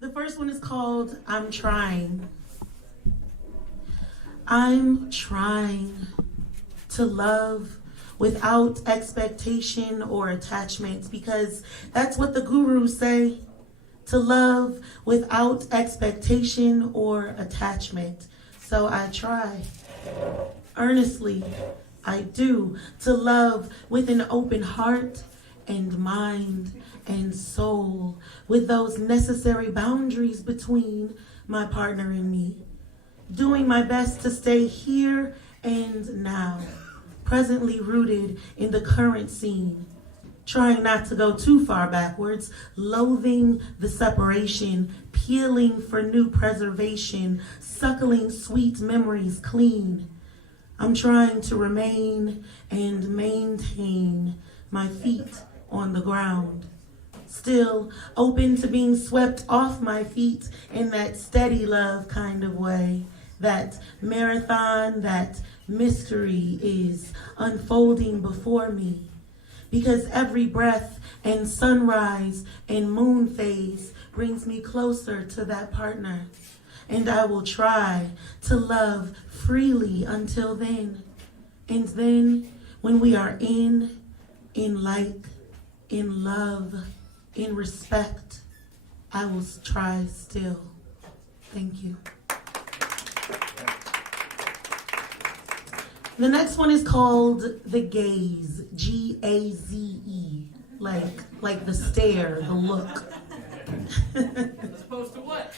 The first one is called I'm Trying. I'm trying to love without expectation or attachment, because that's what the gurus say, to love without expectation or attachment. So I try earnestly, I do, to love with an open heart and mind and soul, with those necessary boundaries between my partner and me, doing my best to stay here and now, presently rooted in the current scene, trying not to go too far backwards, loathing the separation, peeling for new preservation, suckling sweet memories clean. I'm trying to remain and maintain my feet on the ground, still open to being swept off my feet in that steady love kind of way. That marathon, that mystery is unfolding before me, because every breath and sunrise and moon phase brings me closer to that partner. And I will try to love freely until then. And then when we are in light, in love, in respect, I will try still. Thank you. The next one is called The Gaze, Gaze, like the stare, the look. As opposed to what?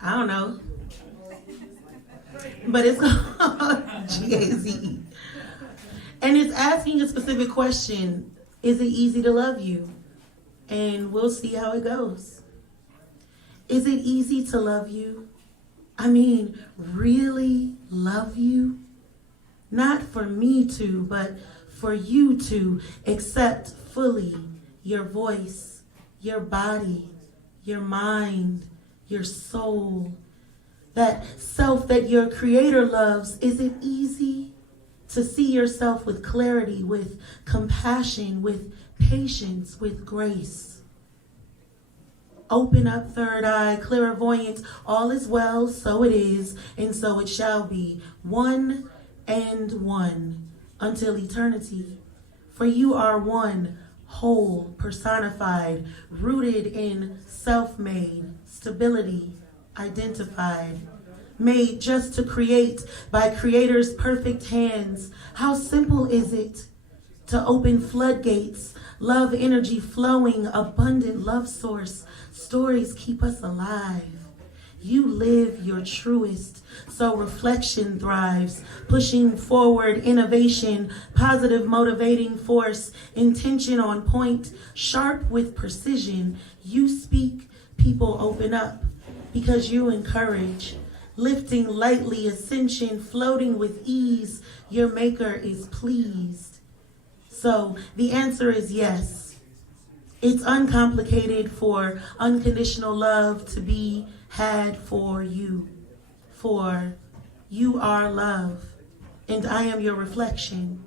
I don't know. But it's called Gaze. And it's asking a specific question. Is it easy to love you? And we'll see how it goes. Is it easy to love you? I mean, really love you? Not for me to, but for you to accept fully your voice, your body, your mind, your soul, that self that your creator loves. Is it easy to see yourself with clarity, with compassion, with patience, with grace? Open up third eye, clairvoyance, all is well, so it is, and so it shall be. One and one until eternity. For you are one, whole, personified, rooted in self-made, stability, identified, made just to create by Creator's perfect hands. How simple is it to open floodgates, love energy flowing, abundant love source. Stories keep us alive. You live your truest, so reflection thrives, pushing forward innovation, positive motivating force, intention on point, sharp with precision. You speak, people open up, because you encourage, lifting lightly, ascension, floating with ease. Your maker is pleased. So the answer is yes. It's uncomplicated for unconditional love to be had for you. For you are love, and I am your reflection,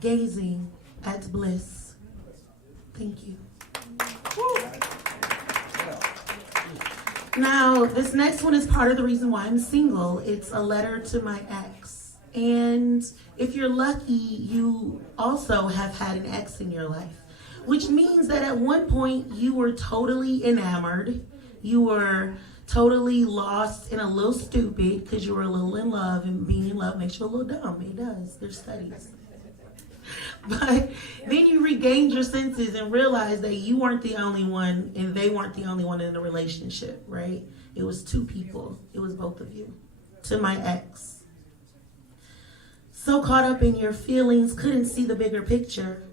gazing at bliss. Thank you. Now, this next one is part of the reason why I'm single. It's a letter to my ex. And if you're lucky, you also have had an ex in your life, which means that at one point you were totally enamored. You were totally lost and a little stupid because you were a little in love, and being in love makes you a little dumb. It does. There's studies. But then you regained your senses and realized that you weren't the only one and they weren't the only one in the relationship, right? It was two people. It was both of you. To my ex. So caught up in your feelings, couldn't see the bigger picture.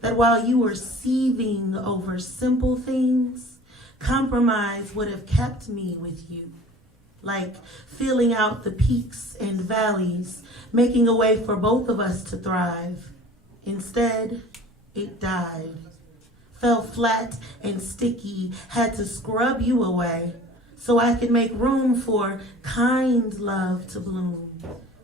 That while you were seething over simple things, compromise would have kept me with you. Like filling out the peaks and valleys, making a way for both of us to thrive. Instead, it died. Fell flat and sticky, had to scrub you away so I could make room for kind love to bloom.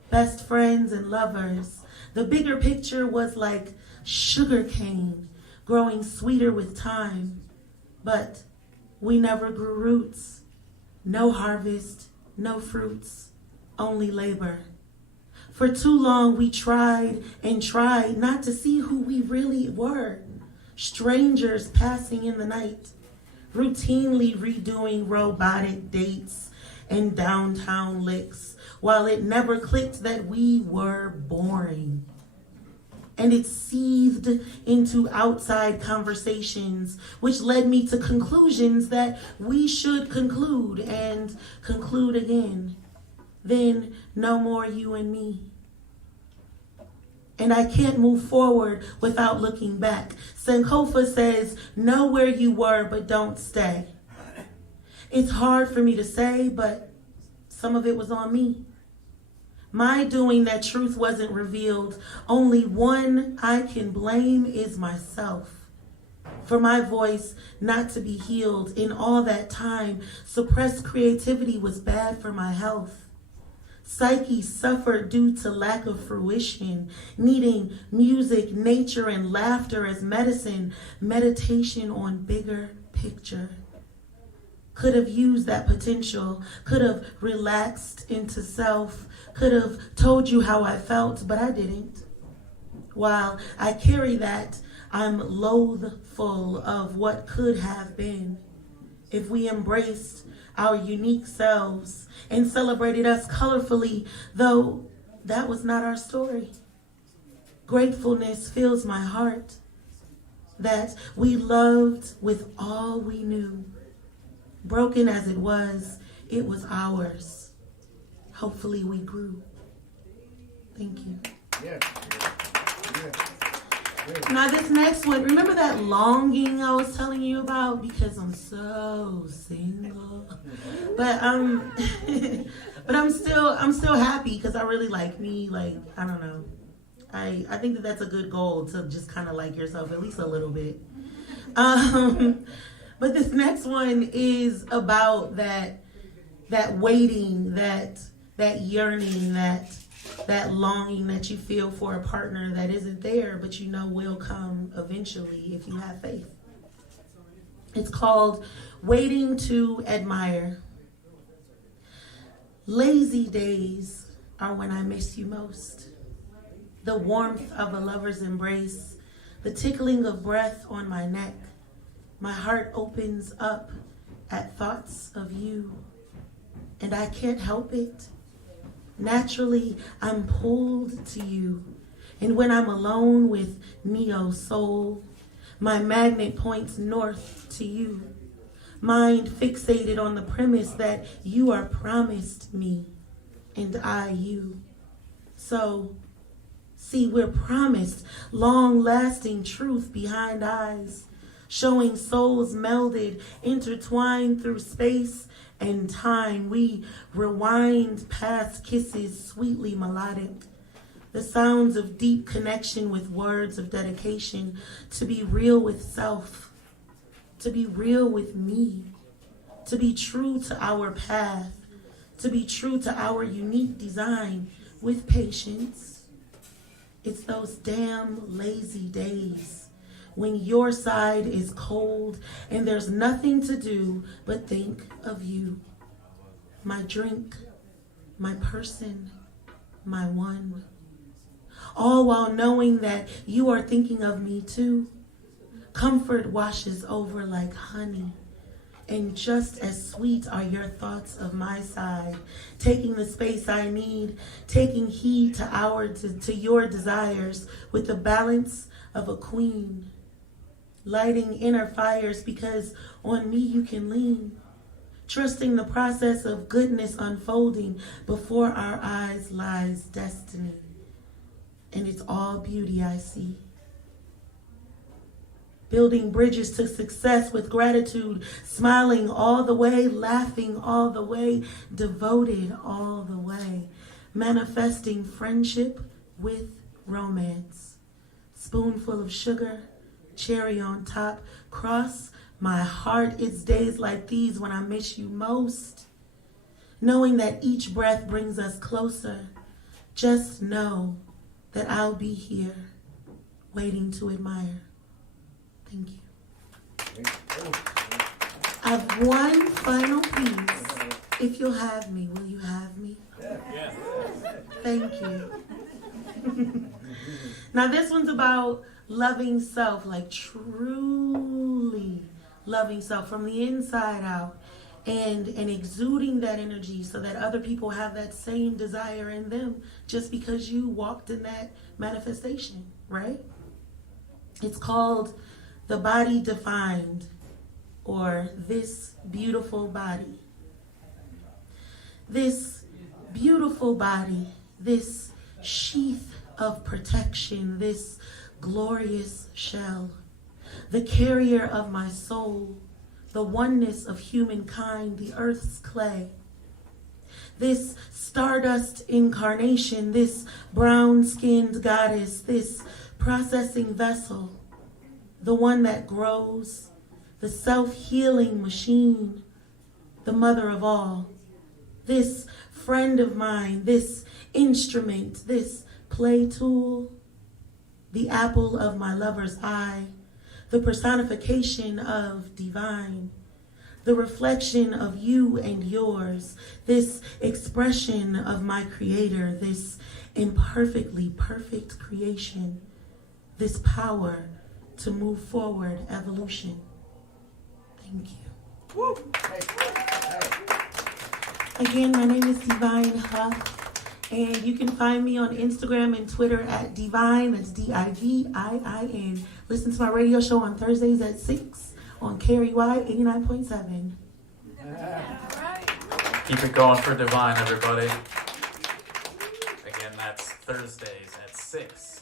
Best friends and lovers. The bigger picture was like sugar cane, growing sweeter with time. but we never grew roots. No harvest, no fruits, only labor. For too long we tried and tried not to see who we really were. Strangers passing in the night, routinely redoing robotic dates and downtown licks, while it never clicked that we were boring. And it seethed into outside conversations, which led me to conclusions that we should conclude and conclude again. Then no more you and me. And I can't move forward without looking back. Sankofa says, know where you were, but don't stay. It's hard for me to say, but some of it was on me. My doing that truth wasn't revealed. Only one I can blame is myself. For my voice not to be healed in all that time, suppressed creativity was bad for my health. Psyche suffered due to lack of fruition, needing music, nature, and laughter as medicine, meditation on bigger picture. Could have used that potential, could have relaxed into self, could have told you how I felt, but I didn't. While I carry that, I'm loathful of what could have been if we embraced our unique selves and celebrated us colorfully, though that was not our story. Gratefulness fills my heart that we loved with all we knew. Broken as it was ours. Hopefully we grew. Thank you. Yeah. Now this next one, remember that longing I was telling you about? Because I'm so single. But but I'm still happy because I really like me. Like, I don't know. I think that that's a good goal, to just kind of like yourself at least a little bit. But this next one is about that waiting, that yearning, that longing that you feel for a partner that isn't there, but you know will come eventually if you have faith. It's called Waiting to Admire. Lazy days are when I miss you most. The warmth of a lover's embrace, the tickling of breath on my neck. My heart opens up at thoughts of you, and I can't help it. Naturally, I'm pulled to you. And when I'm alone with Neo Soul, my magnet points north to you. Mind fixated on the premise that you are promised me and I you. So, see, we're promised long-lasting truth behind eyes, showing souls melded, intertwined through space and time. We rewind past kisses sweetly melodic, the sounds of deep connection with words of dedication, to be real with self, to be real with me, to be true to our path, to be true to our unique design with patience. It's those damn lazy days when your side is cold and there's nothing to do but think of you. My drink, my person, my one. All while knowing that you are thinking of me too. Comfort washes over like honey. And just as sweet are your thoughts of my side, taking the space I need, taking heed to your desires with the balance of a queen. Lighting inner fires because on me you can lean. Trusting the process of goodness unfolding before our eyes lies destiny. And it's all beauty I see. Building bridges to success with gratitude, smiling all the way, laughing all the way, devoted all the way. Manifesting friendship with romance. Spoonful of sugar, cherry on top, cross my heart. It's days like these when I miss you most. Knowing that each breath brings us closer. Just know that I'll be here, waiting to admire. Thank you. I have one final piece. If you'll have me, will you have me? Yes. Thank you. Now this one's about loving self, like truly loving self from the inside out, and exuding that energy so that other people have that same desire in them just because you walked in that manifestation, right? It's called The Body Defined, or This Beautiful Body. This beautiful body, this sheath of protection, this glorious shell, the carrier of my soul, the oneness of humankind, the earth's clay. This stardust incarnation, this brown-skinned goddess, this processing vessel, the one that grows, the self-healing machine, the mother of all. This friend of mine, this instrument, this play tool, the apple of my lover's eye, the personification of divine, the reflection of you and yours, this expression of my creator, this imperfectly perfect creation, this power to move forward evolution. Thank you. Woo. Again, my name is Diviin Huff, and you can find me on Instagram and Twitter at Diviin, that's Diviin. Listen to my radio show on Thursdays at 6 on KRY 89.7. Keep it going for Diviin, everybody. Again, that's Thursdays at 6.